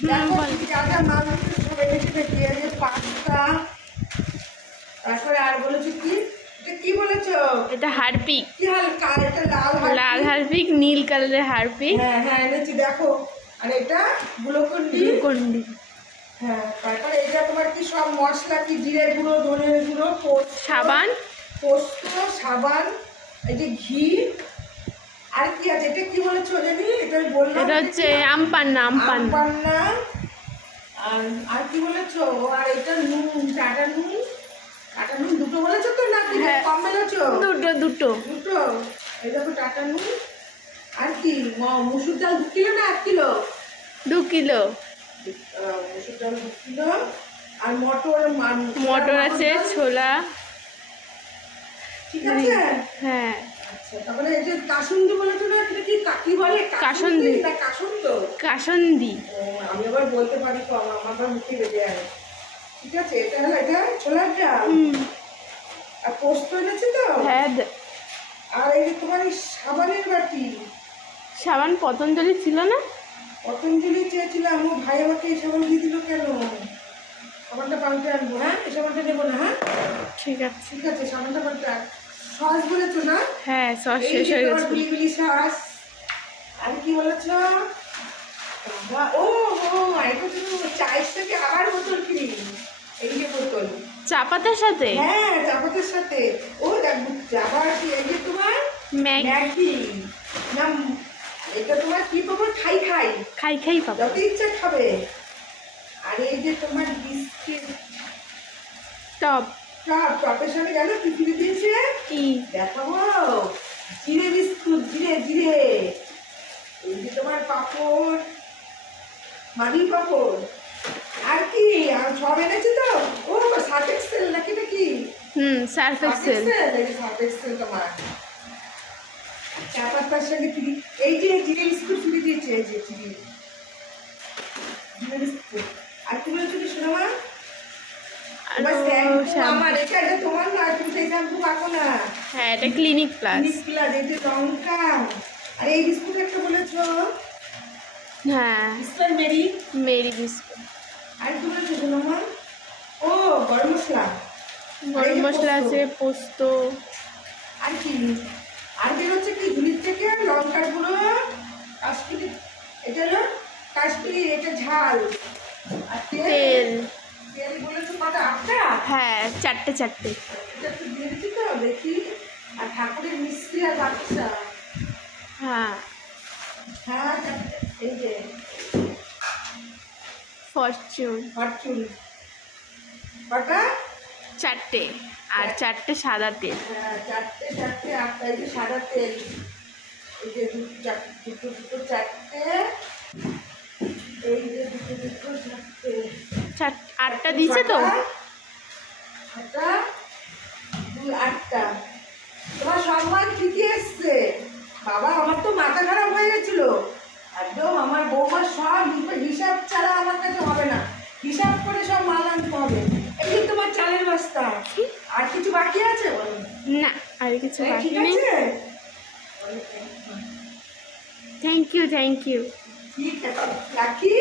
যা যা আছে পাস্তা তারপরে আর বলেছ কি? এটা কি বলেছ? এটা হারপিক। কি হালকা? এটা লাল লাল হারপিক নীল কালারের হারপিক। হ্যাঁ হ্যাঁ এনেছি দেখো। আর এটা গ্লুকন্ডি গ্লুকন্ডি হ্যাঁ তারপরে এটা তোমার কি সব মশলা কি জিরে গুঁড়ো ধনে গুঁড়ো সাবান। পোস্ত সাবান এই যে ঘি আর কি আছে? এটা কি বলেছ জানি এটা আমি বললাম এটা হচ্ছে আমপান্না আমপান্না। আমপান্না। আর আর কি বলেছ? আর এটা নুন টাটা নুন? টাটা নুন দুটো বলেছ তো না কি হ্যাঁ। কম বলেছ দুটো দুটো। দুটো? এই দেখো টাটা নুন। আর কি? মুসুর ডাল দু কিলো না এক কিলো? দু কিলো। মুসুর ডাল দু কিলো। আর মটর মটর আছে ছোলা। ঠিক আছে? হ্যাঁ। তারপরে এই যে কাসুন্দি এটা কি কাকি বলে? কাসুন্দি। না কাসুন্দ? কাসন্দি। আমি আবার বলতে পারি কম আমার মুখে যায় ঠিক আছে এটা হলো এটা ছোলার ডাল। আর পোস্ত এনেছে তো? হ্যাঁ আর এই যে তোমার এই সাবানের বাটি। সাবান পতঞ্জলি ছিল না? পতঞ্জলি চেয়েছিলাম ও ভাই আমাকে এই সাবান দিয়ে দিল কেন? সাবানটা পাল্টে আনব হ্যাঁ? এই সাবানটা নেব না হ্যাঁ? ঠিক আছে। ঠিক আছে সাবানটা পাল্টে সস বলেছ না? হ্যাঁ সস শেষ হয়ে গেছে। গুলিগুলি সস। আর কি বলেছ? ও ও এটা তো চায়ের সাথে আবার বোতল ফ্রি এই যে বোতল। চা পাতার সাথে? হ্যাঁ চাপাতের সাথে। ও দেখ যাবার কি এই যে তোমার ম্যাগি। ম্যাগি। না এটা তোমার কি পাবো? খাই খাই। খাই খাই পাবো। যত ইচ্ছা খাবে। আর এই যে তোমার বিস্কিট। টপ। টপ টপের সঙ্গে জানো কি দিয়েছে? কি? দেখাবো জিরে বিস্কুট জিরে জিরে। এই যে তোমার পাপড় মাগি পাপড়। আর কি আর সব এনেছে তো? ও সার্ফ এক্সেল নাকি নাকি? Hmm Surf Surf Excel Excel এই যে সার্ফ এক্সেল তোমার। চা পাতার সঙ্গে ফ্রি এই যে জিরে বিস্কুট ফ্রি দিয়েছে এই যে জিরে। জিরে বিস্কুট। আর কি বলেছ শোনো মা? হ্যাঁ এটা ক্লিনিক প্লাস আর এই বিস্কুট একটা বলেছ? হ্যাঁ। মেরি মেরি বিস্কুট আর কি বলেছ মা ও গরম মশলা। গরম মশলা আছে পোস্ত। আর কি? আর বের হচ্ছে কি ঝুলির থেকে লঙ্কার গুঁড়ো কাশ্মীরি এটা হলো কাশ্মীরি এটা ঝাল। আর তেল। হ্যাঁ চারটে চারটে। হ্যাঁ। ফরচুন। ফরচুন চারটে, আর চারটে সাদা তেল। চারটে। চারটে আটটা যে সাদা তেল এই যে দুটো চারটে দুটো দুটো চারটে চারটে চার আটটা দিয়েছে তো? আটটা। তোমার সম্মান ঠিকই এসছে। বাবা আমার তো মাথা খারাপ হয়ে গেছিল। একদম আমার বৌমার সব হিসাব ছাড়া আমার কাছে হবে না। হিসাব করে সব মাল আনতে হবে। এই যে তোমার চালের বস্তা। আর কিছু বাকি আছে? না আর কিছু বাকি নেই। থ্যাংক ইউ থ্যাংক ইউ ঠিক আছে রাখি?